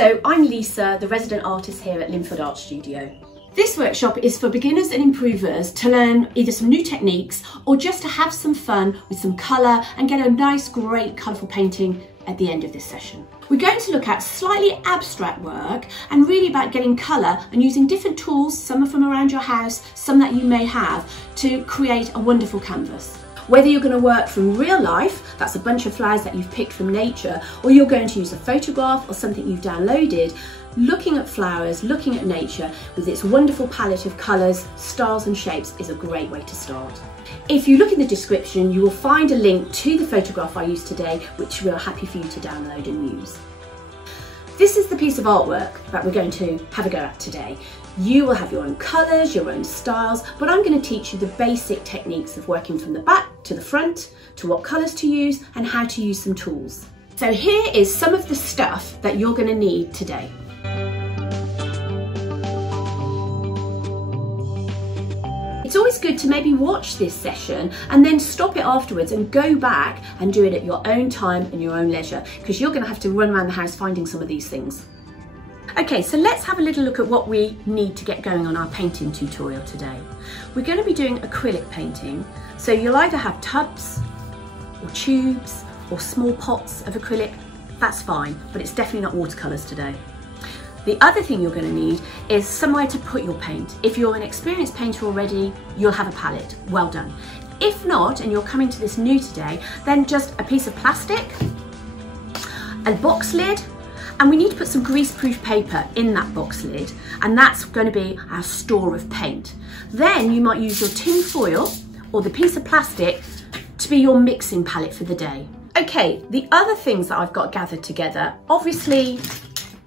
Hello, I'm Lisa, the resident artist here at Lindfield Art Studio. This workshop is for beginners and improvers to learn either some new techniques or just to have some fun with some colour and get a nice, great, colourful painting at the end of this session. We're going to look at slightly abstract work and really about getting colour and using different tools, some from around your house, some that you may have, to create a wonderful canvas. Whether you're going to work from real life, that's a bunch of flowers that you've picked from nature, or you're going to use a photograph or something you've downloaded, looking at flowers, looking at nature with its wonderful palette of colours, styles and shapes is a great way to start. If you look in the description, you will find a link to the photograph I used today, which we're happy for you to download and use. This is the piece of artwork that we're going to have a go at today. You will have your own colours, your own styles, but I'm going to teach you the basic techniques of working from the back to the front, to what colours to use and how to use some tools. So here is some of the stuff that you're going to need today. It's always good to maybe watch this session and then stop it afterwards and go back and do it at your own time and your own leisure, because you're going to have to run around the house finding some of these things. Okay, so let's have a little look at what we need to get going on our painting tutorial today. We're going to be doing acrylic painting, so you'll either have tubs or tubes or small pots of acrylic, that's fine, but it's definitely not watercolours today. The other thing you're going to need is somewhere to put your paint. If you're an experienced painter already, you'll have a palette, well done. If not, and you're coming to this new today, then just a piece of plastic, a box lid, and we need to put some greaseproof paper in that box lid, and that's going to be our store of paint. Then you might use your tin foil or the piece of plastic to be your mixing palette for the day. Okay, the other things that I've got gathered together, obviously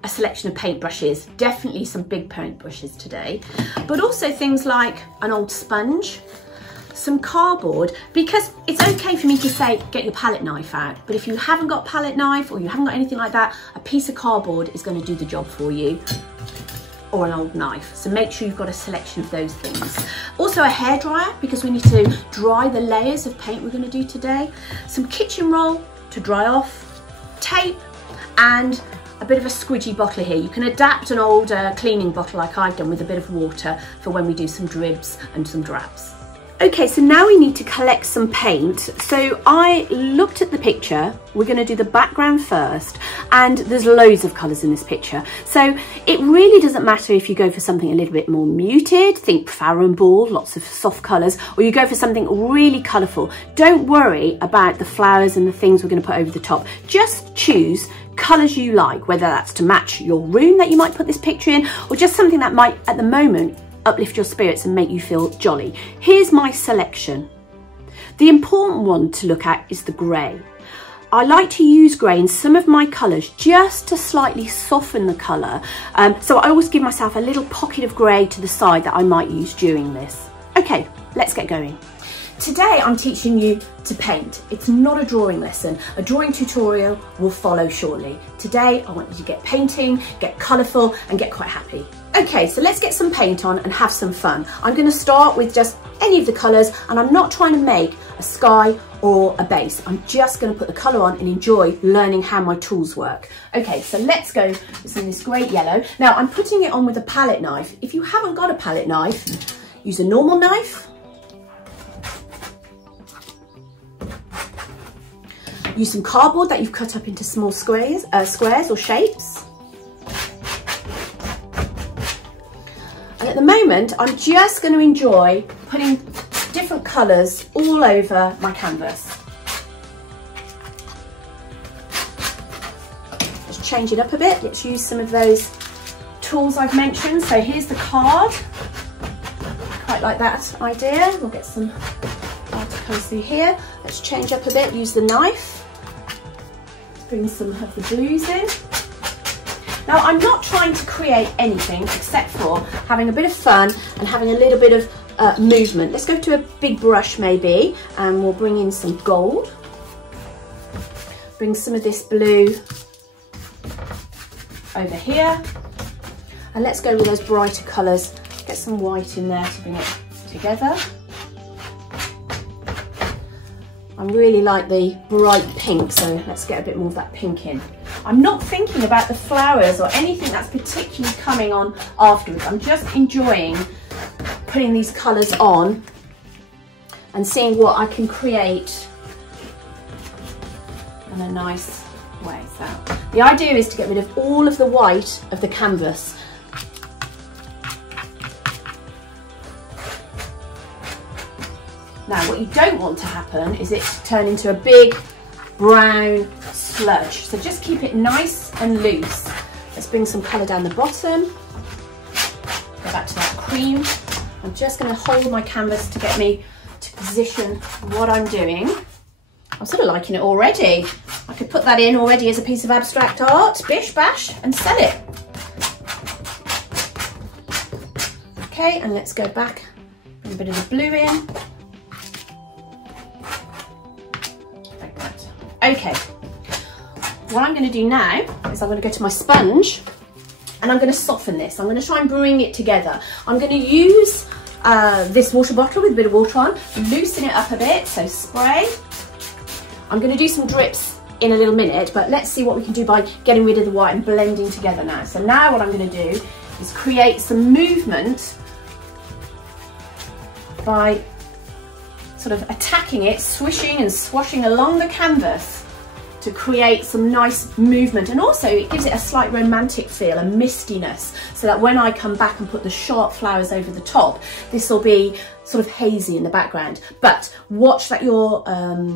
a selection of paintbrushes, definitely some big paintbrushes today, but also things like an old sponge, some cardboard, because it's okay for me to say get your palette knife out, but if you haven't got a palette knife or you haven't got anything like that, a piece of cardboard is going to do the job for you, or an old knife. So make sure you've got a selection of those things. Also a hairdryer, because we need to dry the layers of paint we're going to do today, some kitchen roll to dry off, tape, and a bit of a squidgy bottle here. You can adapt an old cleaning bottle like I've done with a bit of water for when we do some dribs and some drabs. Okay, so now we need to collect some paint. So I looked at the picture. We're going to do the background first, and there's loads of colours in this picture. So it really doesn't matter if you go for something a little bit more muted, think Farrow & Ball, lots of soft colours, or you go for something really colourful. Don't worry about the flowers and the things we're going to put over the top. Just choose colours you like, whether that's to match your room that you might put this picture in, or just something that might, at the moment, uplift your spirits and make you feel jolly. Here's my selection. The important one to look at is the grey. I like to use grey in some of my colours just to slightly soften the colour. So I always give myself a little pocket of grey to the side that I might use during this. Okay, let's get going. Today I'm teaching you to paint. It's not a drawing lesson. A drawing tutorial will follow shortly. Today I want you to get painting, get colourful and get quite happy. Okay, so let's get some paint on and have some fun. I'm going to start with just any of the colours, and I'm not trying to make a sky or a base. I'm just going to put the colour on and enjoy learning how my tools work. Okay, so let's go with some of this great yellow. Now I'm putting it on with a palette knife. If you haven't got a palette knife, use a normal knife. Use some cardboard that you've cut up into small squares or shapes. And at the moment, I'm just going to enjoy putting different colours all over my canvas. Let's change it up a bit. Let's use some of those tools I've mentioned. So here's the card. Quite like that idea. We'll get some card to come through here. Let's change up a bit, use the knife. Bring some of the blues in. Now I'm not trying to create anything except for having a bit of fun and having a little bit of movement. Let's go to a big brush maybe, and we'll bring in some gold. Bring some of this blue over here. And let's go with those brighter colours. Get some white in there to bring it together. I really like the bright pink, so let's get a bit more of that pink in. I'm not thinking about the flowers or anything that's particularly coming on afterwards. I'm just enjoying putting these colours on and seeing what I can create in a nice way. So the idea is to get rid of all of the white of the canvas. Now what you don't want to happen is it to turn into a big brown sludge. So just keep it nice and loose. Let's bring some colour down the bottom. Go back to that cream. I'm just going to hold my canvas to get me to position what I'm doing. I'm sort of liking it already. I could put that in already as a piece of abstract art, bish bash, and sell it. Okay, and let's go back, bring a bit of the blue in. Like that. Okay, what I'm going to do now is I'm going to go to my sponge and I'm going to soften this. I'm going to try and bring it together. I'm going to use this water bottle with a bit of water on, loosen it up a bit, so spray. I'm going to do some drips in a little minute, but let's see what we can do by getting rid of the white and blending together now. So now what I'm going to do is create some movement by sort of attacking it, swishing and swashing along the canvas to create some nice movement, and also it gives it a slight romantic feel, a mistiness, so that when I come back and put the sharp flowers over the top, this will be sort of hazy in the background. But watch that your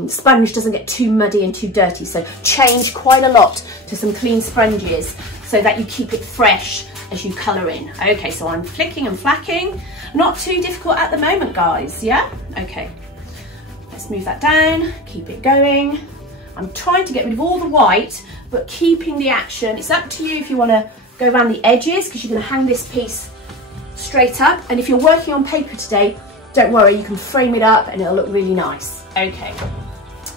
sponge doesn't get too muddy and too dirty, so change quite a lot to some clean sponges so that you keep it fresh as you colour in. Okay, so I'm flicking and flacking, not too difficult at the moment, guys, yeah? Okay, let's move that down, keep it going. I'm trying to get rid of all the white, but keeping the action. It's up to you if you want to go around the edges, because you're going to hang this piece straight up. And if you're working on paper today, don't worry, you can frame it up and it'll look really nice. Okay,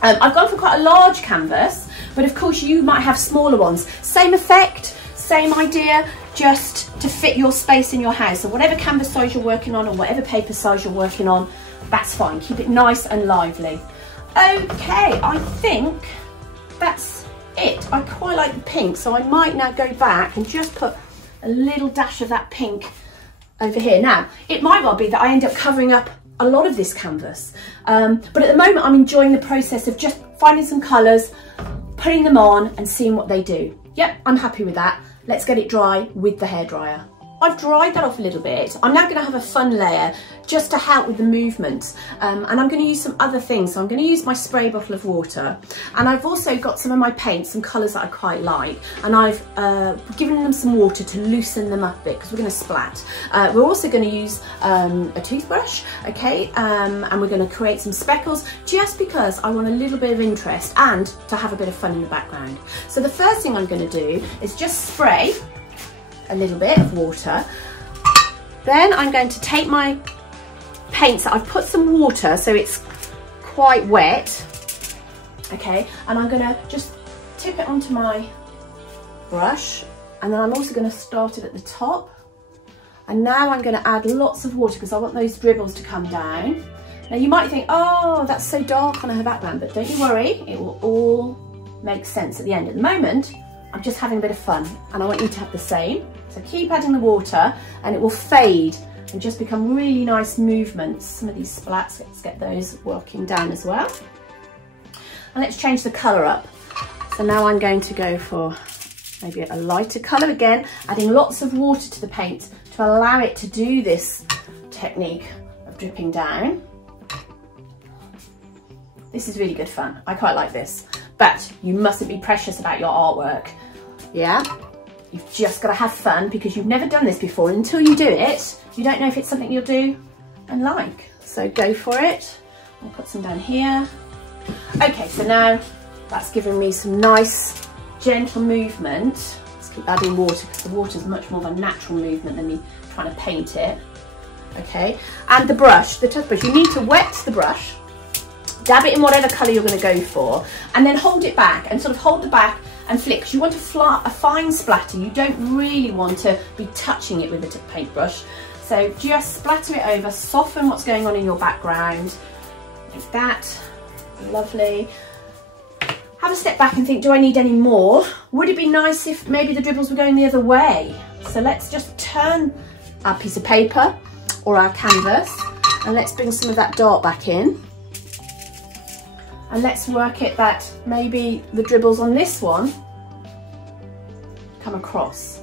I've gone for quite a large canvas, but of course you might have smaller ones. Same effect, same idea, just to fit your space in your house. So whatever canvas size you're working on or whatever paper size you're working on, that's fine. Keep it nice and lively. Okay, I think that's it. I quite like the pink, so I might now go back and just put a little dash of that pink over here. Now, it might well be that I end up covering up a lot of this canvas, but at the moment I'm enjoying the process of just finding some colours, putting them on and seeing what they do. Yep, I'm happy with that. Let's get it dry with the hairdryer. I've dried that off a little bit. I'm now going to have a fun layer just to help with the movement, and I'm going to use some other things. So I'm going to use my spray bottle of water, and I've also got some of my paints, some colours that I quite like, and I've given them some water to loosen them up a bit because we're going to splat. We're also going to use a toothbrush, okay, and we're going to create some speckles just because I want a little bit of interest and to have a bit of fun in the background. So the first thing I'm going to do is just spray a little bit of water. Then I'm going to take my paints that I've put some water so it's quite wet, okay, and I'm going to just tip it onto my brush, and then I'm also going to start it at the top, and now I'm going to add lots of water because I want those dribbles to come down. Now you might think, oh, that's so dark on her background, but don't you worry, it will all make sense at the end. At the moment I'm just having a bit of fun, and I want you to have the same. So keep adding the water and it will fade and just become really nice movements. Some of these splats, let's get those working down as well. And let's change the colour up. So now I'm going to go for maybe a lighter colour again, adding lots of water to the paint to allow it to do this technique of dripping down. This is really good fun. I quite like this, but you mustn't be precious about your artwork. Yeah? You've just got to have fun because you've never done this before. Until you do it, you don't know if it's something you'll do and like. So go for it. I'll put some down here. Okay, so now that's giving me some nice, gentle movement. Let's keep adding water because the water is much more of a natural movement than me trying to paint it. Okay, and the brush, the toothbrush, you need to wet the brush, dab it in whatever colour you're going to go for, and then hold it back and sort of hold the back and flick, because you want a fine splatter. You don't really want to be touching it with a paintbrush. So just splatter it over, soften what's going on in your background, like that. Lovely. Have a step back and think, do I need any more? Would it be nice if maybe the dribbles were going the other way? So let's just turn our piece of paper or our canvas and let's bring some of that dark back in. And let's work it that maybe the dribbles on this one come across.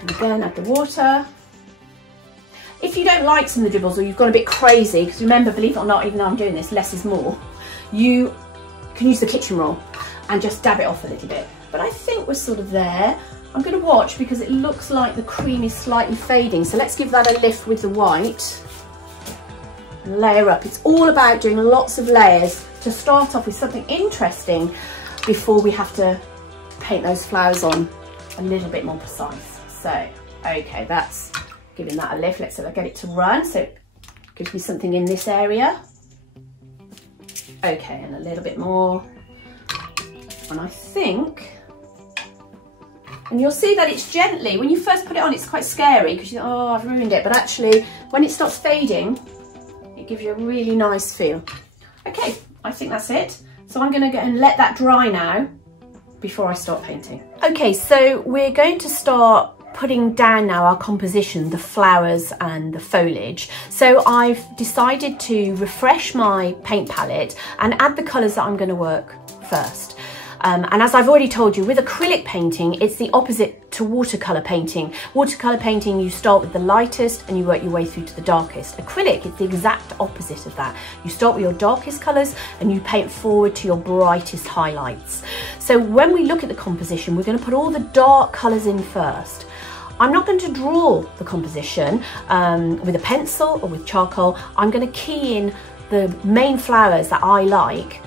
And again, add the water. If you don't like some of the dribbles or you've gone a bit crazy, because remember, believe it or not, even though I'm doing this, less is more, you can use the kitchen roll and just dab it off a little bit. But I think we're sort of there. I'm going to watch because it looks like the cream is slightly fading. So let's give that a lift with the white and layer up. It's all about doing lots of layers to start off with something interesting before we have to paint those flowers on a little bit more precise. So, okay, that's giving that a lift. Let's get it to run. So it gives me something in this area. Okay, and a little bit more. And I think, and you'll see that it's gently, when you first put it on, it's quite scary because you think, oh, I've ruined it. But actually, when it starts fading, it gives you a really nice feel. Okay, I think that's it. So I'm gonna go and let that dry now before I start painting. Okay, so we're going to start putting down now our composition, the flowers and the foliage. So I've decided to refresh my paint palette and add the colours that I'm going to work first. And as I've already told you, with acrylic painting, it's the opposite to watercolour painting. Watercolour painting, you start with the lightest and you work your way through to the darkest. Acrylic, it's the exact opposite of that. You start with your darkest colours and you paint forward to your brightest highlights. So when we look at the composition, we're going to put all the dark colours in first. I'm not going to draw the composition with a pencil or with charcoal. I'm going to key in the main flowers that I like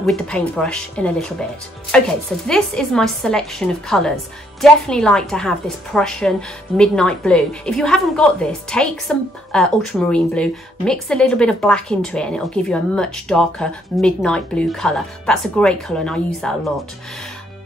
with the paintbrush in a little bit. Okay, so this is my selection of colours. Definitely like to have this Prussian midnight blue. If you haven't got this, take some ultramarine blue, mix a little bit of black into it and it'll give you a much darker midnight blue colour. That's a great colour and I use that a lot.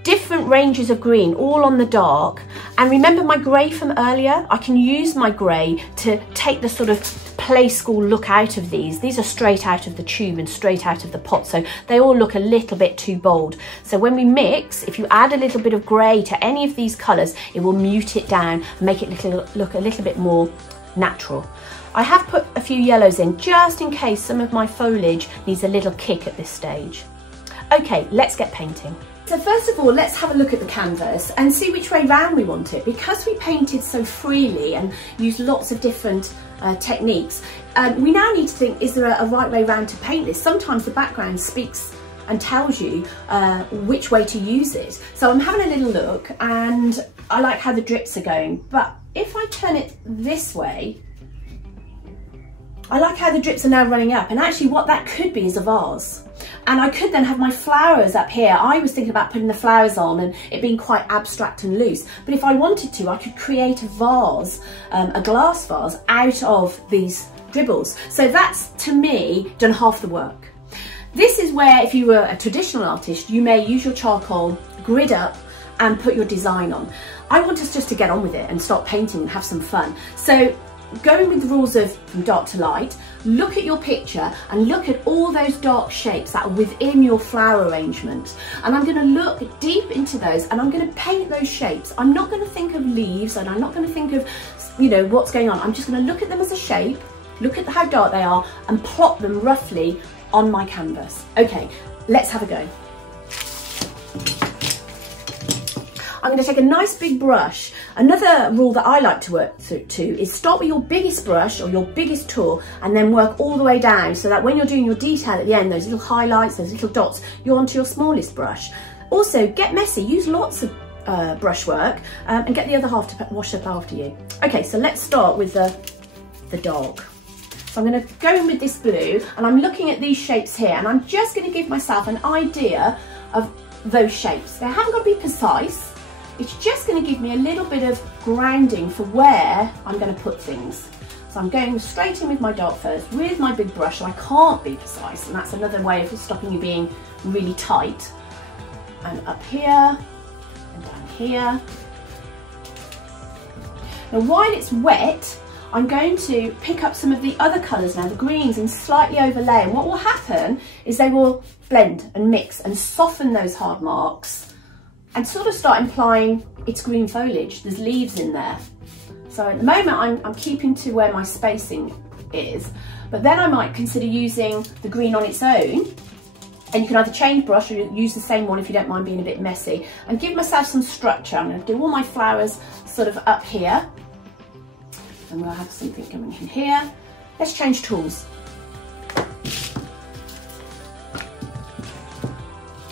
Different ranges of green, all on the dark. And remember my grey from earlier? I can use my grey to take the sort of play school look out of these. These are straight out of the tube and straight out of the pot, so they all look a little bit too bold. So when we mix, if you add a little bit of grey to any of these colours, it will mute it down and make it look a little bit more natural. I have put a few yellows in just in case some of my foliage needs a little kick at this stage. Okay, let's get painting. So first of all, let's have a look at the canvas and see which way round we want it. Because we painted so freely and used lots of different techniques, we now need to think, is there a right way round to paint this? Sometimes the background speaks and tells you which way to use it. So I'm having a little look and I like how the drips are going, but if I turn it this way, I like how the drips are now running up, and actually what that could be is a vase. And I could then have my flowers up here. I was thinking about putting the flowers on and it being quite abstract and loose. But if I wanted to, I could create a vase, a glass vase, out of these dribbles. So that's, to me, done half the work. This is where, if you were a traditional artist, you may use your charcoal, grid up, and put your design on. I want us just to get on with it and start painting and have some fun. So going with the rules of from dark to light, look at your picture and look at all those dark shapes that are within your flower arrangement. And I'm going to look deep into those and I'm going to paint those shapes. I'm not going to think of leaves and I'm not going to think of, you know, what's going on. I'm just going to look at them as a shape, look at how dark they are and plot them roughly on my canvas. Okay, let's have a go. I'm going to take a nice big brush. Another rule that I like to work to is start with your biggest brush or your biggest tool and then work all the way down so that when you're doing your detail at the end, those little highlights, those little dots, you're onto your smallest brush. Also, get messy, use lots of brushwork and get the other half to wash up after you. Okay, so let's start with the dog. So I'm going to go in with this blue and I'm looking at these shapes here and I'm just going to give myself an idea of those shapes. They haven't got to be precise. It's just going to give me a little bit of grounding for where I'm going to put things. So I'm going straight in with my dark first with my big brush, and I can't be precise, and that's another way of stopping you being really tight. And up here, and down here. Now while it's wet, I'm going to pick up some of the other colours now, the greens, and slightly overlay. And what will happen is they will blend and mix and soften those hard marks and sort of start implying it's green foliage. There's leaves in there. So at the moment I'm keeping to where my spacing is, but then I might consider using the green on its own. And you can either change brush or use the same one if you don't mind being a bit messy, and give myself some structure. I'm going to do all my flowers sort of up here. And we'll have something coming in here. Let's change tools.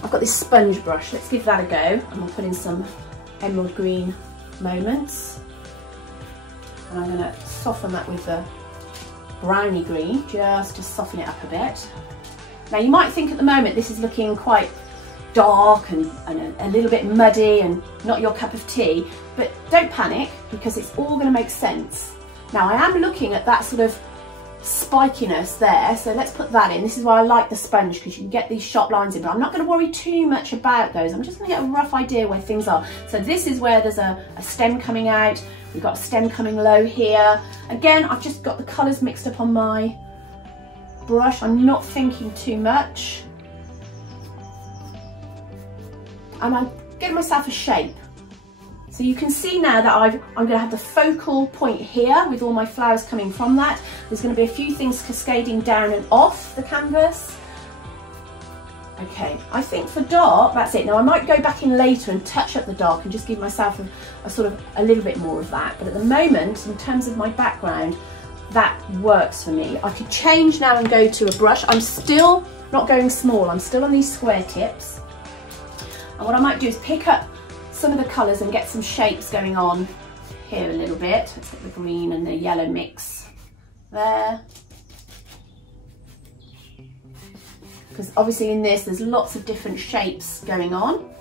I've got this sponge brush. Let's give that a go. And we'll put in some emerald green moments. And I'm going to soften that with the browny green, just to soften it up a bit. Now you might think at the moment this is looking quite dark and a little bit muddy and not your cup of tea, but don't panic, because it's all going to make sense. Now I am looking at that sort of spikiness there, so let's put that in. This is why I like the sponge, because you can get these sharp lines in, but I'm not going to worry too much about those. I'm just going to get a rough idea where things are. So this is where there's a stem coming out. We've got a stem coming low here. Again, I've just got the colours mixed up on my brush. I'm not thinking too much. And I'm getting myself a shape. So you can see now that I'm going to have the focal point here with all my flowers coming from that. There's going to be a few things cascading down and off the canvas. Okay, I think for dark, that's it. Now I might go back in later and touch up the dark and just give myself a sort of a little bit more of that. But at the moment, in terms of my background, that works for me. I could change now and go to a brush. I'm still not going small. I'm still on these square tips. And what I might do is pick up some of the colours and get some shapes going on here a little bit. Let's get the green and the yellow mix there. Because obviously in this there's lots of different shapes going on.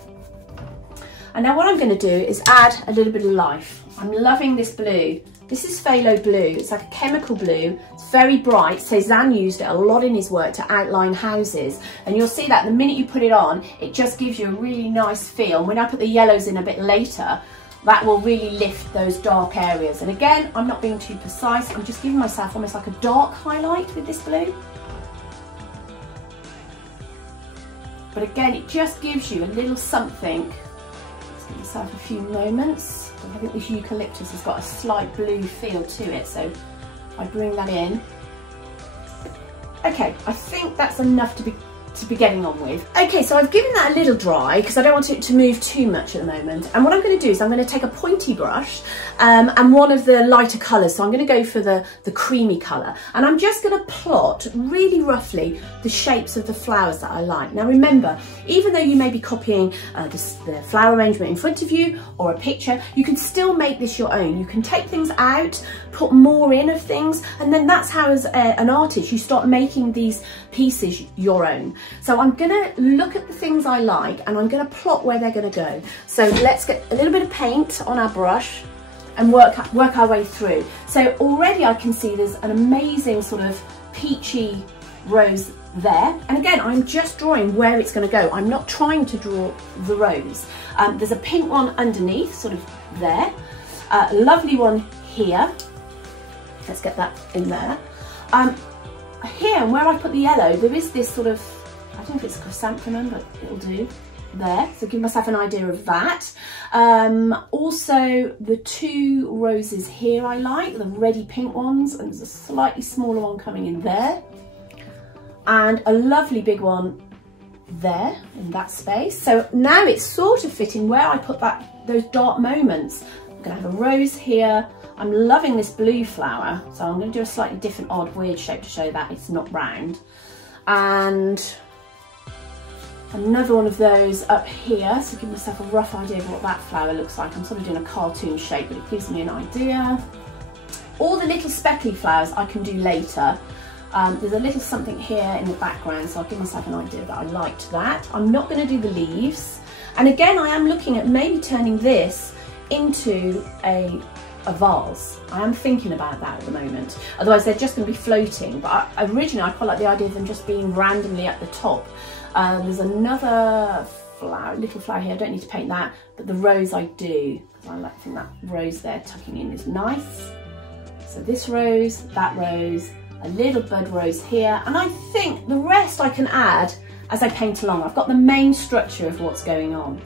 And now what I'm going to do is add a little bit of life. I'm loving this blue. This is phthalo blue. It's like a chemical blue. It's very bright. Cézanne used it a lot in his work to outline houses. And you'll see that the minute you put it on, it just gives you a really nice feel. When I put the yellows in a bit later, that will really lift those dark areas. And again, I'm not being too precise. I'm just giving myself almost like a dark highlight with this blue. But again, it just gives you a little something. Let's give myself a few moments. I think this eucalyptus has got a slight blue feel to it, so I bring that in. Okay, I think that's enough to be getting on with. Okay, so I've given that a little dry because I don't want it to move too much at the moment. And what I'm going to do is I'm going to take a pointy brush and one of the lighter colours. So I'm going to go for the creamy colour. And I'm just going to plot really roughly the shapes of the flowers that I like. Now remember, even though you may be copying the flower arrangement in front of you or a picture, you can still make this your own. You can take things out, put more in of things, and then that's how as an artist you start making these pieces your own. So I'm gonna look at the things I like and I'm gonna plot where they're gonna go. So let's get a little bit of paint on our brush and work our way through. So already I can see there's an amazing sort of peachy rose there. And again, I'm just drawing where it's gonna go. I'm not trying to draw the rose. There's a pink one underneath, sort of there. A lovely one here. Let's get that in there. Here, and where I put the yellow, there is this sort of, I don't know if it's a chrysanthemum, but it'll do there. So give myself an idea of that. Also, the two roses here I like, the reddy pink ones, and there's a slightly smaller one coming in there. And a lovely big one there in that space. So now it's sort of fitting where I put those dark moments. I'm gonna have a rose here. I'm loving this blue flower, so I'm going to do a slightly different, odd, weird shape to show that it's not round. And another one of those up here, so give myself a rough idea of what that flower looks like. I'm sort of doing a cartoon shape, but it gives me an idea. All the little speckly flowers I can do later. There's a little something here in the background, so I'll give myself an idea that I liked that. I'm not going to do the leaves. And again, I am looking at maybe turning this into a vase. I am thinking about that at the moment. Otherwise they're just going to be floating, but originally I quite like the idea of them just being randomly at the top. There's another flower, little flower here. I don't need to paint that, but the rose I do, because I think that rose there tucking in is nice. So this rose, that rose, a little bud rose here, and I think the rest I can add as I paint along. I've got the main structure of what's going on.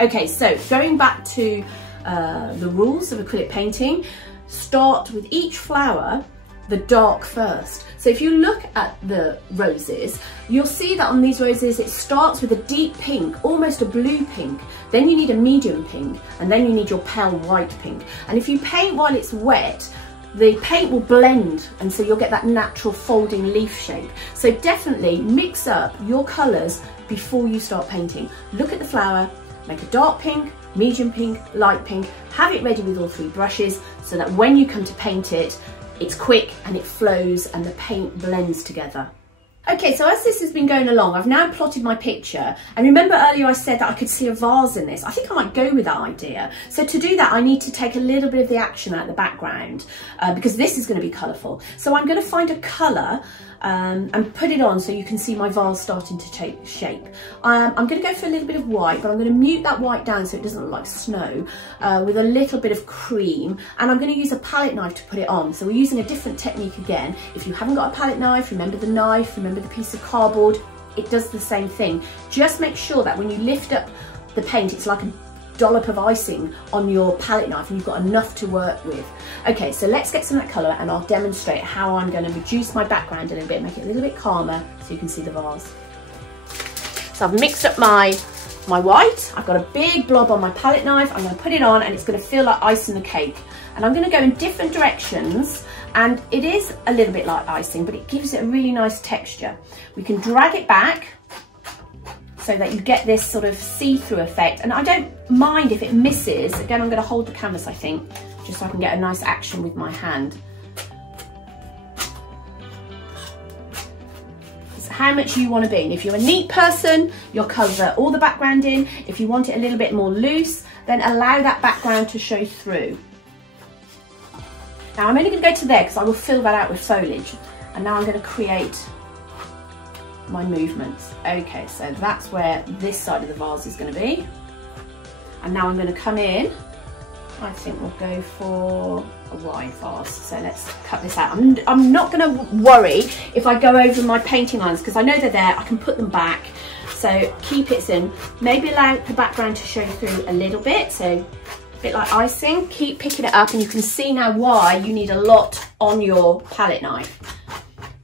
Okay, so going back to the rules of acrylic painting, start with each flower the dark first. So if you look at the roses, you'll see that on these roses it starts with a deep pink, almost a blue pink, then you need a medium pink, and then you need your pale white pink. And if you paint while it's wet, the paint will blend, and so you'll get that natural folding leaf shape. So definitely mix up your colours before you start painting. Look at the flower, make a dark pink, medium pink, light pink, have it ready with all three brushes so that when you come to paint it, it's quick and it flows and the paint blends together. Okay, so as this has been going along, I've now plotted my picture, and remember earlier I said that I could see a vase in this. I think I might go with that idea. So to do that, I need to take a little bit of the action out of the background because this is going to be colourful. So I'm going to find a colour and put it on so you can see my vase starting to take shape. I'm going to go for a little bit of white, but I'm going to mute that white down so it doesn't look like snow with a little bit of cream, and I'm going to use a palette knife to put it on. So we're using a different technique again. If you haven't got a palette knife, remember the knife, remember the piece of cardboard, it does the same thing. Just make sure that when you lift up the paint, it's like a dollop of icing on your palette knife and you've got enough to work with. Okay, so let's get some of that colour and I'll demonstrate how I'm going to reduce my background a little bit, make it a little bit calmer so you can see the vase. So I've mixed up my white, I've got a big blob on my palette knife, I'm going to put it on and it's going to feel like icing the cake. And I'm going to go in different directions, and it is a little bit like icing, but it gives it a really nice texture. We can drag it back so that you get this sort of see-through effect, and I don't mind if it misses. Again, I'm going to hold the canvas, I think, just so I can get a nice action with my hand. It's how much you want to be, and if you're a neat person, you'll cover all the background in. If you want it a little bit more loose, then allow that background to show through. Now I'm only going to go to there because I will fill that out with foliage, and now I'm going to create my movements. Okay, so that's where this side of the vase is going to be, and now I'm going to come in. I think we'll go for a wide vase, so let's cut this out. I'm not going to worry if I go over my painting lines because I know they're there, I can put them back. So keep it in, maybe allow the background to show through a little bit, so a bit like icing. Keep picking it up, and you can see now why you need a lot on your palette knife.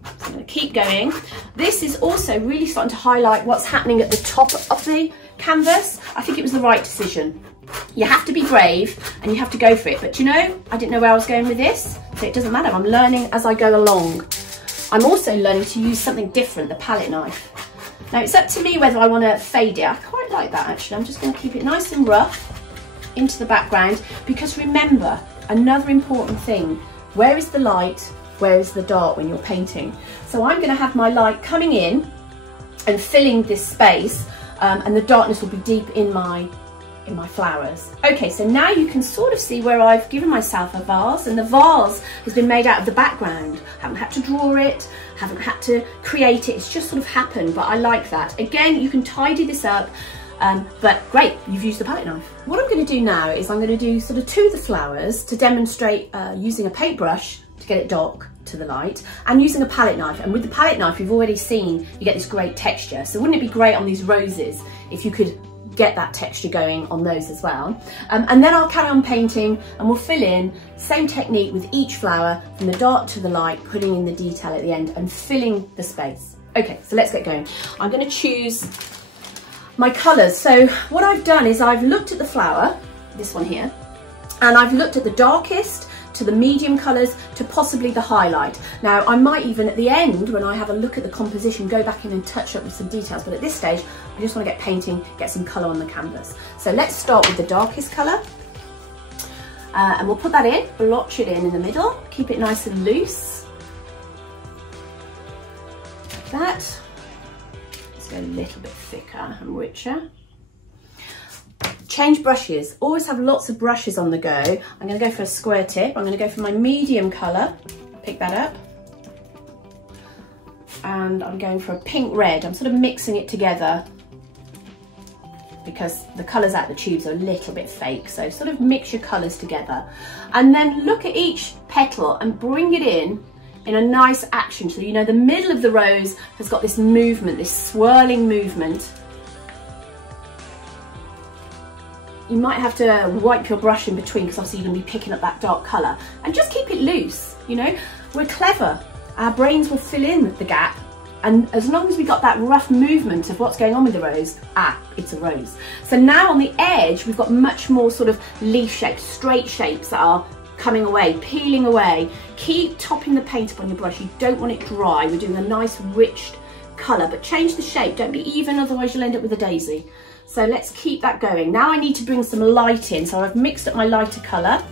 So I'm going to keep going. This is also really starting to highlight what's happening at the top of the canvas. I think it was the right decision. You have to be brave and you have to go for it. But you know, I didn't know where I was going with this, so it doesn't matter. I'm learning as I go along. I'm also learning to use something different, the palette knife. Now it's up to me whether I want to fade it. I quite like that actually. I'm just going to keep it nice and rough into the background, because remember, another important thing, where is the light, where is the dark when you're painting? So I'm going to have my light coming in and filling this space, and the darkness will be deep in my flowers. Okay, so now you can sort of see where I've given myself a vase, and the vase has been made out of the background. Haven't had to draw it, haven't had to create it, it's just sort of happened, but I like that. Again, you can tidy this up, but great, you've used the palette knife. What I'm going to do now is I'm going to do sort of two of the flowers to demonstrate using a paintbrush to get it dark to the light, and using a palette knife. And with the palette knife, you've already seen you get this great texture. So wouldn't it be great on these roses if you could get that texture going on those as well? And then I'll carry on painting and we'll fill in, same technique with each flower, from the dark to the light, putting in the detail at the end and filling the space. Okay, so let's get going. I'm going to choose my colours. So what I've done is I've looked at the flower, this one here, and I've looked at the darkest to the medium colours to possibly the highlight. Now I might even at the end, when I have a look at the composition, go back in and touch up with some details, but at this stage I just want to get painting, get some colour on the canvas. So let's start with the darkest colour, and we'll put that in, blotch it in the middle, keep it nice and loose, like that. Let's go a little bit thicker and richer. Change brushes, always have lots of brushes on the go. I'm going to go for a square tip, I'm going to go for my medium colour, pick that up, and I'm going for a pink red. I'm sort of mixing it together. because the colours out the tubes are a little bit fake. So sort of mix your colours together and then look at each petal and bring it in a nice action. So you know the middle of the rose has got this movement, this swirling movement. You might have to wipe your brush in between because obviously you're going to be picking up that dark colour, and just keep it loose. You know, we're clever, our brains will fill in the gap, and as long as we got that rough movement of what's going on with the rose, it's a rose. So now on the edge we've got much more sort of leaf shapes, straight shapes that are coming away, peeling away. Keep topping the paint up on your brush. You don't want it dry. We're doing a nice rich colour, but change the shape, don't be even, otherwise you'll end up with a daisy. So let's keep that going. Now I need to bring some light in, so I've mixed up my lighter colour,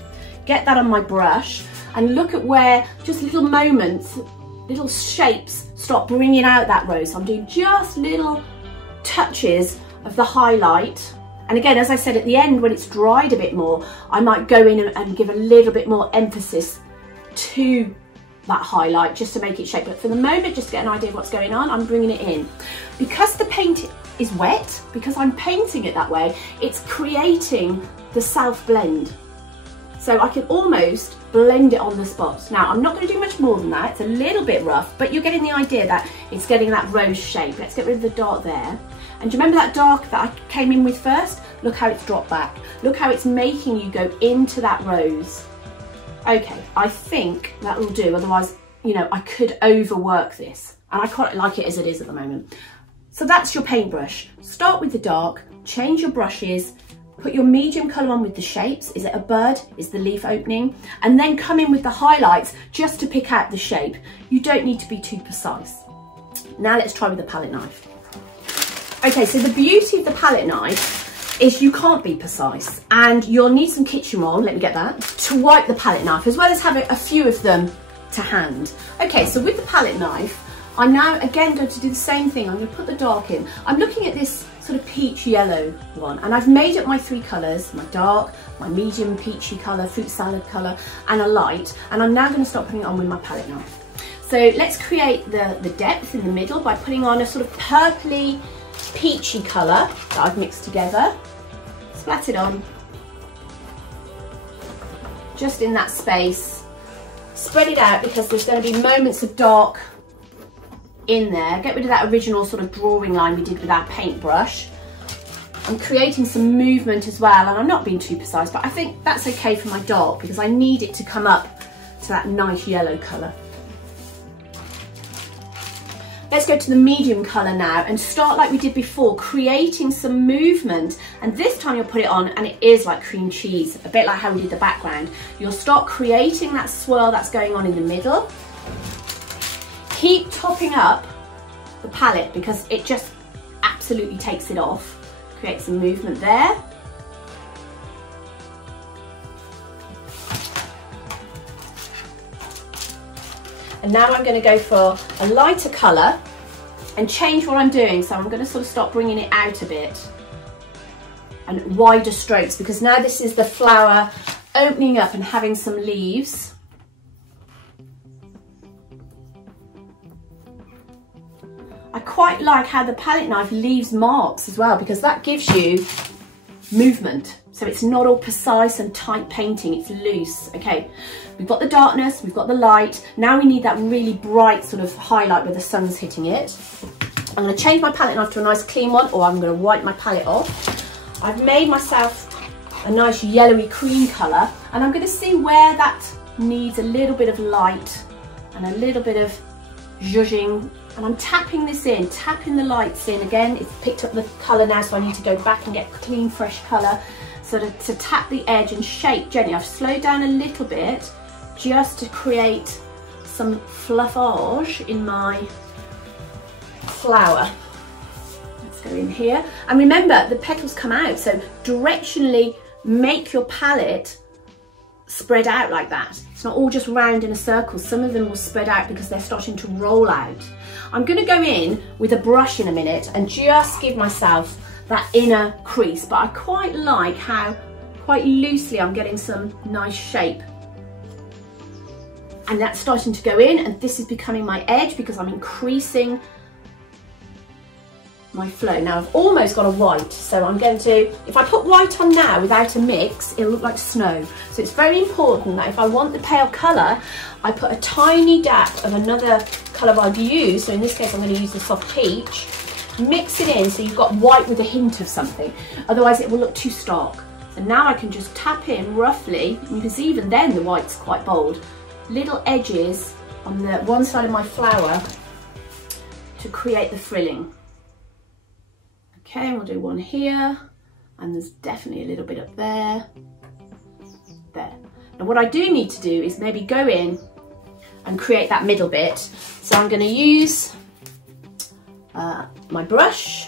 get that on my brush, and look at where just little moments, little shapes start bringing out that rose. So I'm doing just little touches of the highlight. And again, as I said, at the end, when it's dried a bit more, I might go in and give a little bit more emphasis to that highlight just to make it shape. But for the moment, just to get an idea of what's going on, I'm bringing it in. Because the paint is wet, because I'm painting it that way, it's creating the self blend. So I can almost blend it on the spot. Now, I'm not going to do much more than that. It's a little bit rough, but you're getting the idea that it's getting that rose shape. Let's get rid of the dark there. And do you remember that dark that I came in with first? Look how it's dropped back. Look how it's making you go into that rose. Okay, I think that will do. Otherwise, you know, I could overwork this. And I quite like it as it is at the moment. So that's your paintbrush. Start with the dark, change your brushes, put your medium colour on with the shapes. Is it a bird? Is the leaf opening? And then come in with the highlights just to pick out the shape. You don't need to be too precise. Now let's try with the palette knife. Okay, so the beauty of the palette knife is you can't be precise, and you'll need some kitchen roll, let me get that, to wipe the palette knife, as well as have a few of them to hand. Okay, so with the palette knife, I'm now again going to do the same thing. I'm going to put the dark in. I'm looking at this sort of peach yellow one, and I've made up my three colours, my dark, my medium peachy colour, fruit salad colour, and a light, and I'm now going to start putting it on with my palette knife. So let's create the depth in the middle by putting on a sort of purpley, peachy colour that I've mixed together. Splat it on, just in that space. Spread it out because there's going to be moments of dark in there. Get rid of that original sort of drawing line we did with our paintbrush. I'm creating some movement as well, and I'm not being too precise, but I think that's okay for my dark because I need it to come up to that nice yellow colour. Let's go to the medium colour now and start like we did before, creating some movement. And this time you'll put it on and it is like cream cheese, a bit like how we did the background. You'll start creating that swirl that's going on in the middle. Keep topping up the palette because it just absolutely takes it off. Create some movement there. And now I'm going to go for a lighter colour and change what I'm doing. So I'm going to sort of start bringing it out a bit and wider strokes, because now this is the flower opening up and having some leaves. I quite like how the palette knife leaves marks as well, because that gives you movement. So it's not all precise and tight painting, it's loose. Okay, we've got the darkness, we've got the light. Now we need that really bright sort of highlight where the sun's hitting it. I'm going to change my palette knife to a nice clean one, or I'm going to wipe my palette off. I've made myself a nice yellowy cream colour, and I'm going to see where that needs a little bit of light and a little bit of zhuzhing. And I'm tapping this in, tapping the lights in. Again, it's picked up the colour now, so I need to go back and get clean, fresh colour. So to tap the edge and shape gently. I've slowed down a little bit just to create some fluffage in my flower. Let's go in here. And remember, the petals come out, so directionally make your palette spread out like that. It's not all just round in a circle. Some of them will spread out because they're starting to roll out. I'm going to go in with a brush in a minute and just give myself that inner crease, but I quite like how quite loosely I'm getting some nice shape. And that's starting to go in, and this is becoming my edge because I'm increasing my flow. Now I've almost got a white, so I'm going to, if I put white on now without a mix, it'll look like snow. So it's very important that if I want the pale colour, I put a tiny dab of another colour I've used. So in this case, I'm going to use the soft peach. Mix it in so you've got white with a hint of something. Otherwise it will look too stark. So now I can just tap in roughly, and you can see even then the white's quite bold, little edges on the one side of my flower to create the frilling. Okay, we'll do one here, and there's definitely a little bit up there. There. Now what I do need to do is maybe go in and create that middle bit. So I'm going to use my brush,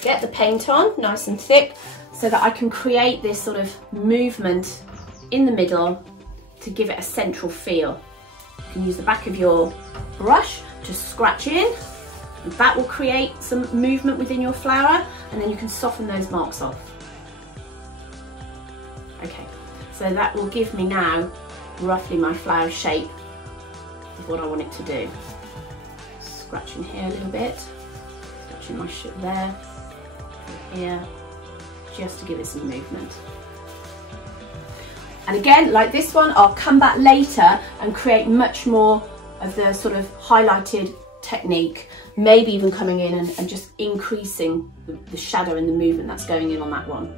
get the paint on nice and thick so that I can create this sort of movement in the middle to give it a central feel. You can use the back of your brush to scratch in, and that will create some movement within your flower, and then you can soften those marks off. Okay, so that will give me now roughly my flower shape of what I want it to do. Scratching here a little bit, scratching my shit there, here, just to give it some movement. And again, like this one, I'll come back later and create much more of the sort of highlighted technique, maybe even coming in and just increasing the shadow and the movement that's going in on that one.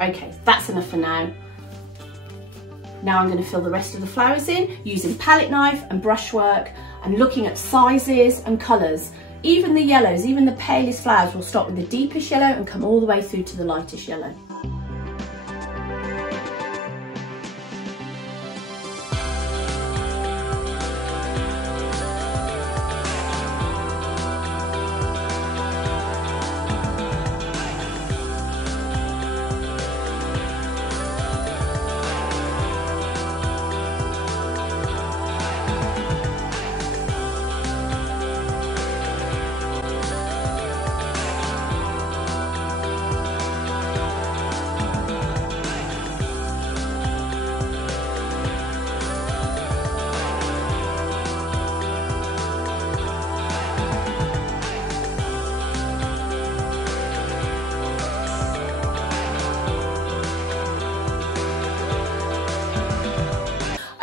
Okay, that's enough for now. Now I'm going to fill the rest of the flowers in using palette knife and brushwork and looking at sizes and colours. Even the yellows, even the palest flowers will start with the deepest yellow and come all the way through to the lightest yellow.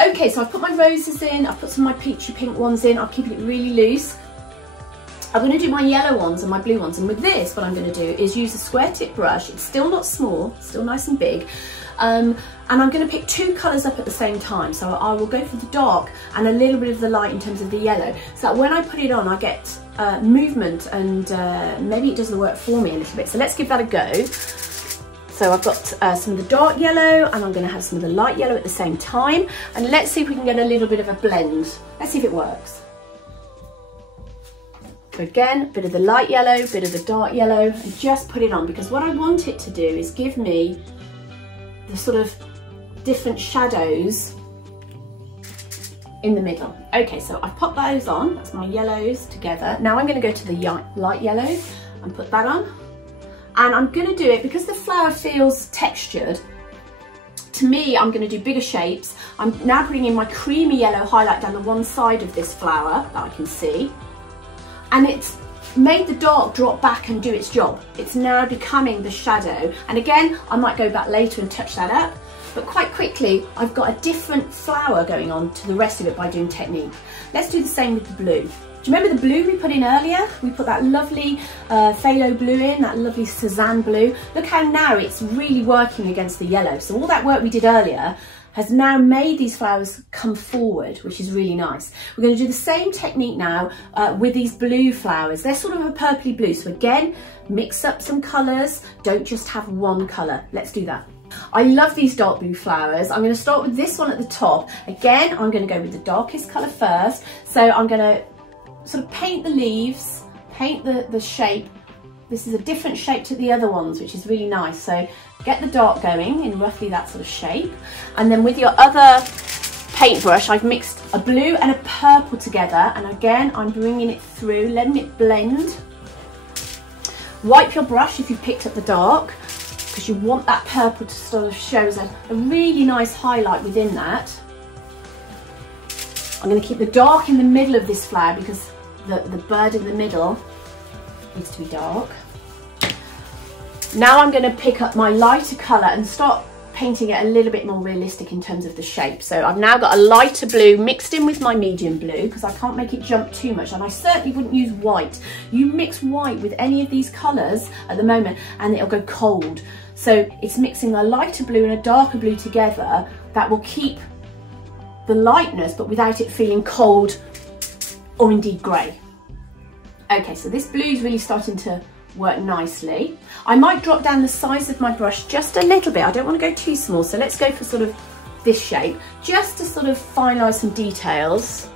Okay, so I've put my roses in, I've put some of my peachy pink ones in, I'm keeping it really loose. I'm going to do my yellow ones and my blue ones, and with this what I'm going to do is use a square tip brush. It's still not small, still nice and big, and I'm going to pick two colours up at the same time. So I will go for the dark and a little bit of the light in terms of the yellow, so that when I put it on I get movement, and maybe it does the work for me a little bit. So let's give that a go. So I've got some of the dark yellow, and I'm going to have some of the light yellow at the same time, and let's see if we can get a little bit of a blend. Let's see if it works. So again, a bit of the light yellow, bit of the dark yellow, and just put it on, because what I want it to do is give me the sort of different shadows in the middle. Okay, so I've popped those on, that's my yellows together. Now I'm going to go to the light yellow and put that on. And I'm going to do it because the flower feels textured. To me, I'm going to do bigger shapes. I'm now putting in my creamy yellow highlight down the one side of this flower that I can see. And it's made the dark drop back and do its job. It's now becoming the shadow. And again, I might go back later and touch that up. But quite quickly, I've got a different flower going on to the rest of it by doing technique. Let's do the same with the blue. Do you remember the blue we put in earlier? We put that lovely phthalo blue in, that lovely Cezanne blue. Look how now it's really working against the yellow. So all that work we did earlier has now made these flowers come forward, which is really nice. We're going to do the same technique now with these blue flowers. They're sort of a purpley blue. So again, mix up some colours. Don't just have one colour. Let's do that. I love these dark blue flowers. I'm going to start with this one at the top. Again, I'm going to go with the darkest colour first. So I'm going to sort of paint the leaves, paint the shape. This is a different shape to the other ones, which is really nice. So get the dark going in roughly that sort of shape. And then with your other paintbrush, I've mixed a blue and a purple together. And again, I'm bringing it through, letting it blend. Wipe your brush if you've picked up the dark, because you want that purple to sort of show as a really nice highlight within that. I'm going to keep the dark in the middle of this flower because the bird in the middle needs to be dark. Now I'm going to pick up my lighter colour and start painting it a little bit more realistic in terms of the shape. So I've now got a lighter blue mixed in with my medium blue because I can't make it jump too much, and I certainly wouldn't use white. You mix white with any of these colours at the moment and it'll go cold. So it's mixing a lighter blue and a darker blue together that will keep the lightness but without it feeling cold or indeed grey. Okay, so this blue is really starting to work nicely. I might drop down the size of my brush just a little bit. I don't want to go too small, so let's go for sort of this shape, just to sort of finalise some details.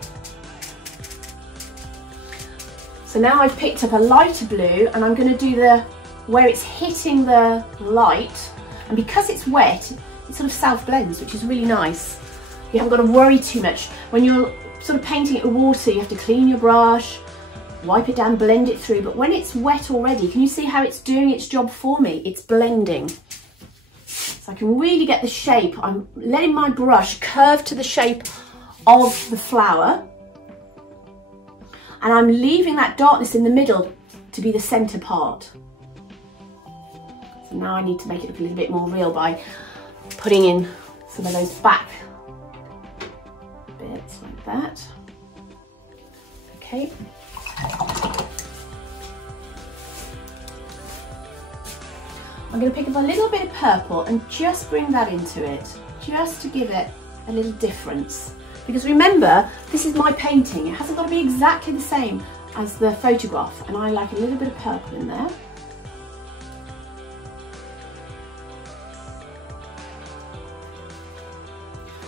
So now I've picked up a lighter blue and I'm going to do the, where it's hitting the light, and because it's wet, it sort of self-blends, which is really nice. You haven't got to worry too much. When you're sort of painting it with water, you have to clean your brush, wipe it down, blend it through, but when it's wet already, can you see how it's doing its job for me? It's blending. So I can really get the shape. I'm letting my brush curve to the shape of the flower, and I'm leaving that darkness in the middle to be the centre part. So now I need to make it look a little bit more real by putting in some of those back bits like that. Okay. I'm going to pick up a little bit of purple and just bring that into it, just to give it a little difference. Because remember, this is my painting. It hasn't got to be exactly the same as the photograph, and I like a little bit of purple in there.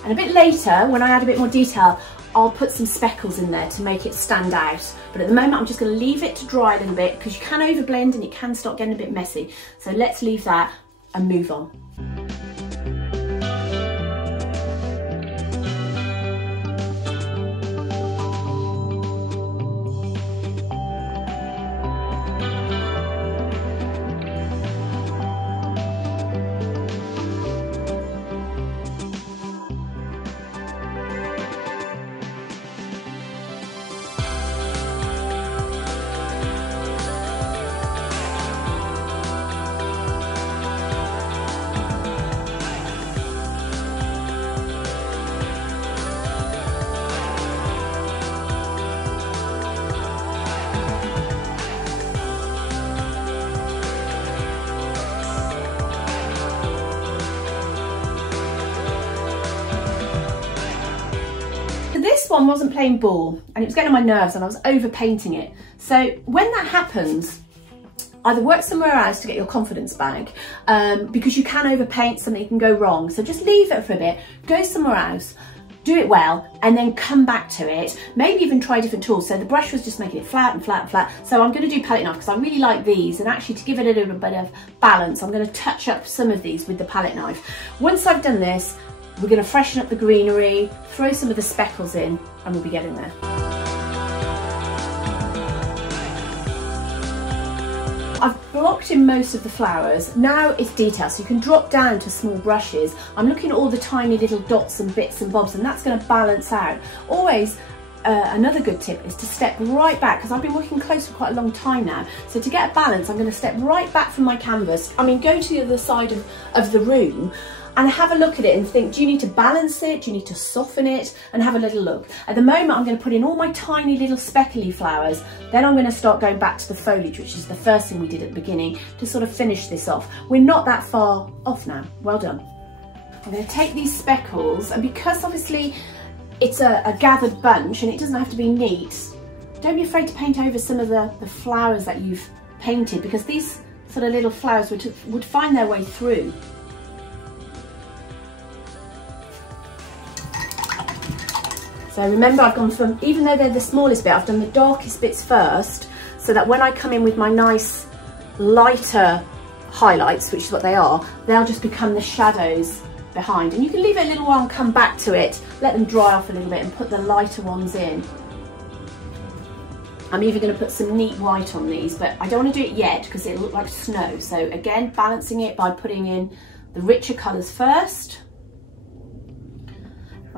And a bit later, when I add a bit more detail, I'll put some speckles in there to make it stand out. But at the moment, I'm just going to leave it to dry a little bit because you can overblend and it can start getting a bit messy. So let's leave that and move on. This one wasn't playing ball and it was getting on my nerves and I was over painting it. So when that happens, either work somewhere else to get your confidence back, because you can overpaint something, it can go wrong. So just leave it for a bit, go somewhere else, do it well, and then come back to it. Maybe even try different tools. So the brush was just making it flat and flat and flat. So I'm going to do palette knife because I really like these, and actually to give it a little bit of balance, I'm going to touch up some of these with the palette knife. Once I've done this, we're going to freshen up the greenery, throw some of the speckles in, and we'll be getting there. I've blocked in most of the flowers. Now it's detail, so you can drop down to small brushes. I'm looking at all the tiny little dots and bits and bobs, and that's going to balance out. Always, another good tip is to step right back, because I've been working close for quite a long time now. So to get a balance, I'm going to step right back from my canvas. I mean, go to the other side of the room and have a look at it and think, do you need to balance it? Do you need to soften it? And have a little look. At the moment, I'm going to put in all my tiny little speckly flowers. Then I'm going to start going back to the foliage, which is the first thing we did at the beginning, to sort of finish this off. We're not that far off now. Well done. I'm going to take these speckles, and because obviously it's a gathered bunch and it doesn't have to be neat, don't be afraid to paint over some of the flowers that you've painted, because these sort of little flowers would find their way through. So remember, I've gone from, even though they're the smallest bit, I've done the darkest bits first, so that when I come in with my nice lighter highlights, which is what they are, they'll just become the shadows behind. And you can leave it a little while and come back to it, let them dry off a little bit and put the lighter ones in. I'm even going to put some neat white on these, but I don't want to do it yet because it'll look like snow. So again, balancing it by putting in the richer colours first.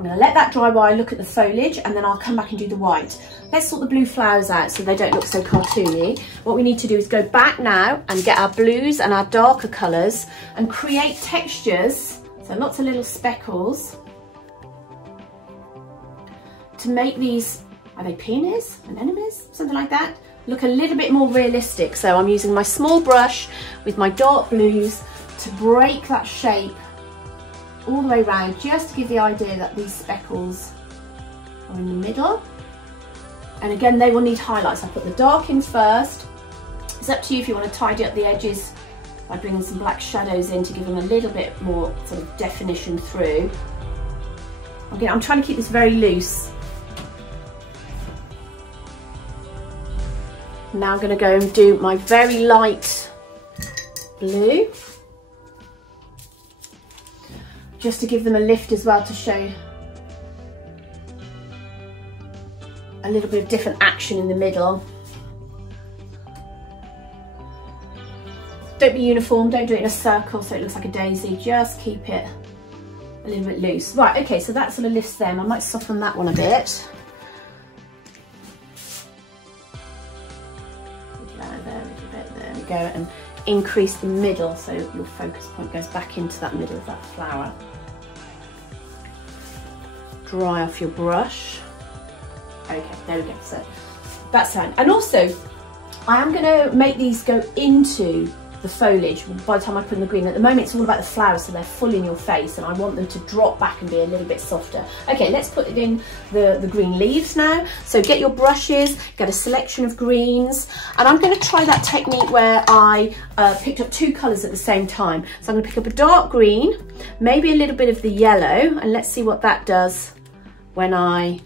I'm going to let that dry while I look at the foliage, and then I'll come back and do the white. Let's sort the blue flowers out so they don't look so cartoony. What we need to do is go back now and get our blues and our darker colours and create textures, so lots of little speckles, to make these, are they peonies, anemones, something like that, look a little bit more realistic. So I'm using my small brush with my dark blues to break that shape all the way around, just to give the idea that these speckles are in the middle. And again, they will need highlights. I put the dark in first. It's up to you if you want to tidy up the edges by bringing some black shadows in to give them a little bit more sort of definition through. Again, I'm trying to keep this very loose. Now I'm going to go and do my very light blue, just to give them a lift as well, to show a little bit of different action in the middle. Don't be uniform, don't do it in a circle so it looks like a daisy, just keep it a little bit loose. Right, okay, so that sort of lifts them. I might soften that one a bit. There we go, and increase the middle so your focus point goes back into that middle of that flower. Dry off your brush. Okay, there we go, so that's fine. And also, I am going to make these go into the foliage by the time I put in the green. At the moment it's all about the flowers, so they're full in your face, and I want them to drop back and be a little bit softer. Okay, let's put it in the green leaves now. So get your brushes, get a selection of greens, and I'm going to try that technique where I picked up two colours at the same time. So I'm going to pick up a dark green, maybe a little bit of the yellow, and let's see what that does when I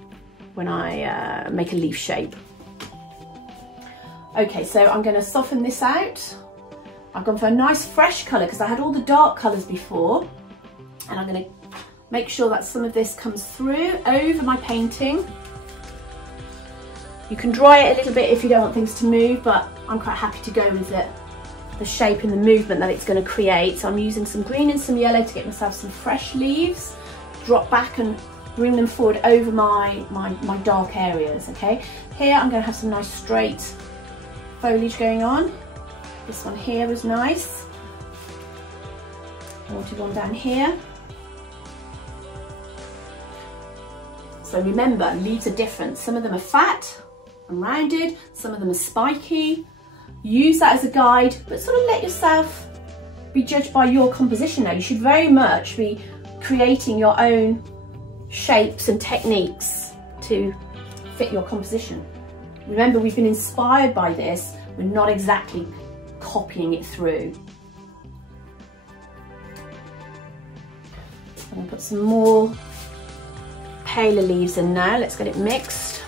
make a leaf shape. Okay, so I'm going to soften this out. I've gone for a nice fresh colour because I had all the dark colours before, and I'm going to make sure that some of this comes through over my painting. You can dry it a little bit if you don't want things to move, but I'm quite happy to go with it, the shape and the movement that it's going to create. So I'm using some green and some yellow to get myself some fresh leaves, drop back and bring them forward over my dark areas. Okay, here I'm going to have some nice straight foliage going on. This one here was nice. I wanted one down here. So remember, leaves are different. Some of them are fat and rounded, some of them are spiky. Use that as a guide, but sort of let yourself be judged by your composition now. You should very much be creating your own shapes and techniques to fit your composition. Remember, we've been inspired by this. We're not exactly copying it through. I'm going to put some more paler leaves in now. Let's get it mixed.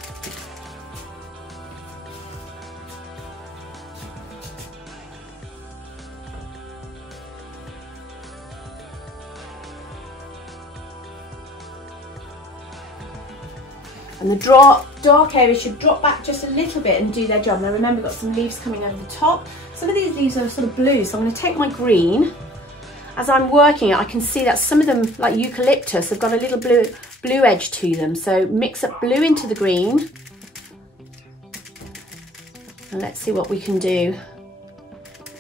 And the dark areas should drop back just a little bit and do their job. Now remember, we've got some leaves coming over the top. Some of these leaves are sort of blue, so I'm going to take my green. As I'm working it, I can see that some of them, like eucalyptus, have got a little blue edge to them. So mix up blue into the green. And let's see what we can do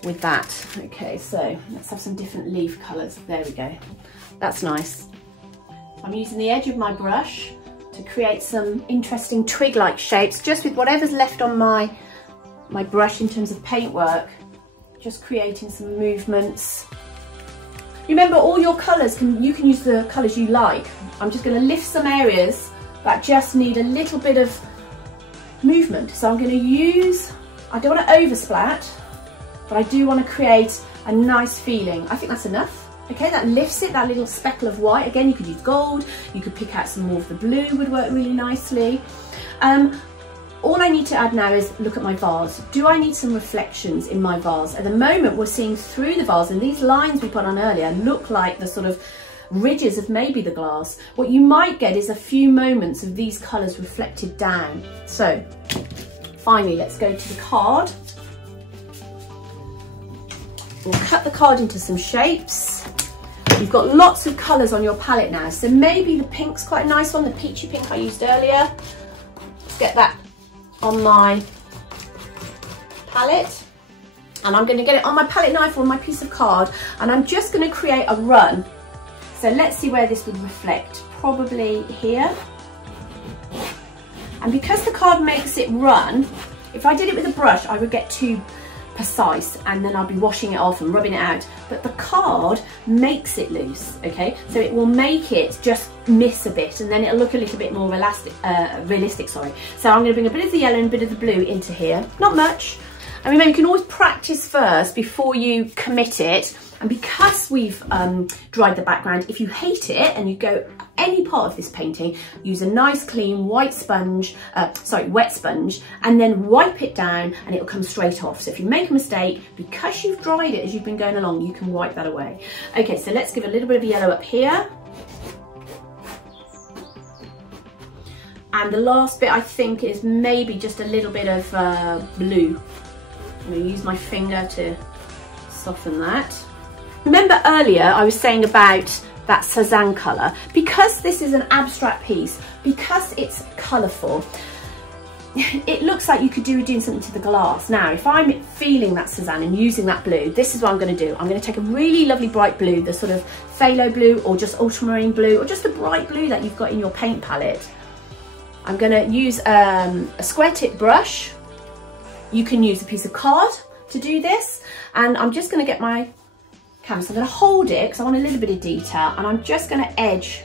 with that. Okay, so let's have some different leaf colours. There we go. That's nice. I'm using the edge of my brush to create some interesting twig-like shapes, just with whatever's left on my brush in terms of paintwork, just creating some movements. Remember, all your colours, you can use the colours you like. I'm just going to lift some areas that just need a little bit of movement. So I'm going to use, I don't want to oversplat, but I do want to create a nice feeling. I think that's enough. Okay, that lifts it, that little speckle of white. Again, you could use gold, you could pick out some more of the blue, would work really nicely. All I need to add now is look at my vase. Do I need some reflections in my vase? At the moment, we're seeing through the vase, and these lines we put on earlier look like the sort of ridges of maybe the glass. What you might get is a few moments of these colours reflected down. So, finally, let's go to the card. We'll cut the card into some shapes. You've got lots of colours on your palette now, so maybe the pink's quite a nice one, the peachy pink I used earlier. Let's get that on my palette. And I'm going to get it on my palette knife or on my piece of card, and I'm just going to create a run. So let's see where this would reflect, probably here. And because the card makes it run, if I did it with a brush, I would get too precise and then I'll be washing it off and rubbing it out. But the card makes it loose, okay? So it will make it just miss a bit, and then it'll look a little bit more realistic, sorry. So I'm going to bring a bit of the yellow and a bit of the blue into here, not much. And remember, you can always practice first before you commit it. And because we've dried the background, if you hate it and you go any part of this painting, use a nice clean wet sponge, and then wipe it down and it'll come straight off. So if you make a mistake, because you've dried it as you've been going along, you can wipe that away. Okay, so let's give a little bit of yellow up here. And the last bit, I think, is maybe just a little bit of blue. I'm going to use my finger to soften that. Remember earlier I was saying about that Cezanne colour, because this is an abstract piece, because it's colourful, it looks like you could do doing something to the glass. Now, if I'm feeling that Cezanne and using that blue, this is what I'm going to do. I'm going to take a really lovely bright blue, the sort of phthalo blue or just ultramarine blue or just the bright blue that you've got in your paint palette. I'm going to use a square tip brush. You can use a piece of card to do this, and I'm just going to get my canvas. I'm going to hold it because I want a little bit of detail, and I'm just going to edge.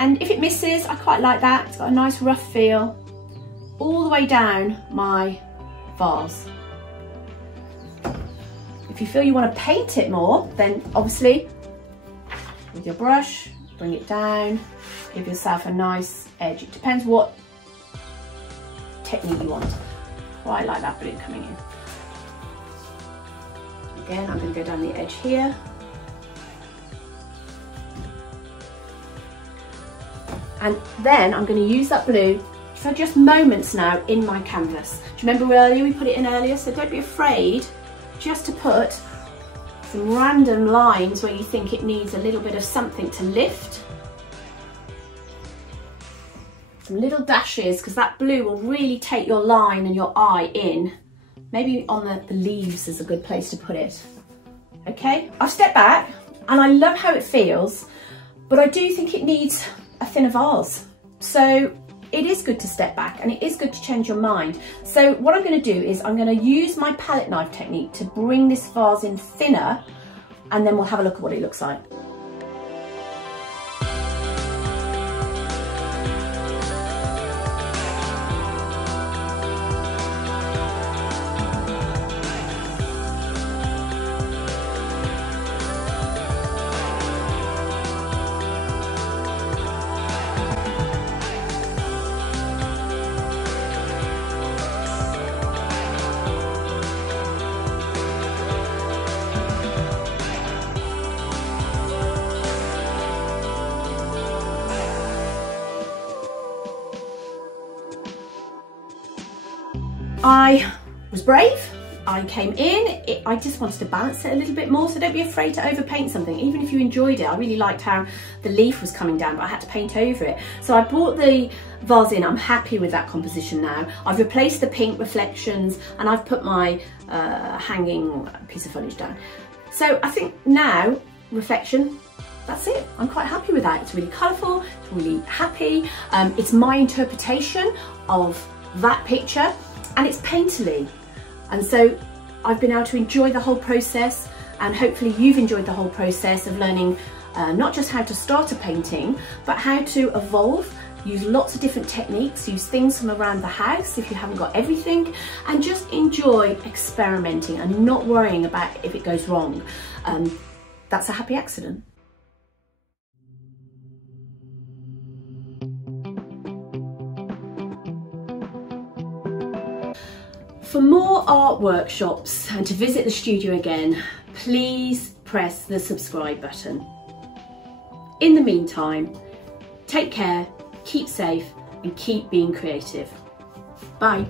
And if it misses, I quite like that. It's got a nice rough feel all the way down my vase. If you feel you want to paint it more, then obviously with your brush, bring it down, give yourself a nice edge. It depends what technique you want. Quite like that blue coming in. Again, I'm going to go down the edge here. And then I'm going to use that blue for just moments now in my canvas. Do you remember earlier we put it in earlier? So don't be afraid just to put some random lines where you think it needs a little bit of something to lift. Some little dashes, because that blue will really take your line and your eye in. Maybe on the leaves is a good place to put it. Okay, I've stepped back and I love how it feels, but I do think it needs a thinner vase. So it is good to step back and it is good to change your mind. So what I'm going to do is I'm going to use my palette knife technique to bring this vase in thinner, and then we'll have a look at what it looks like. I was brave, I came in, I just wanted to balance it a little bit more, so don't be afraid to overpaint something, even if you enjoyed it. I really liked how the leaf was coming down, but I had to paint over it. So I brought the vase in, I'm happy with that composition now. I've replaced the pink reflections and I've put my hanging piece of foliage down. So I think now, reflection, that's it. I'm quite happy with that. It's really colourful, it's really happy. It's my interpretation of that picture. And it's painterly, and so I've been able to enjoy the whole process, and hopefully you've enjoyed the whole process of learning not just how to start a painting, but how to evolve, use lots of different techniques, use things from around the house if you haven't got everything, and just enjoy experimenting and not worrying about if it goes wrong. That's a happy accident. For more art workshops and to visit the studio again, please press the subscribe button. In the meantime, take care, keep safe and keep being creative. Bye.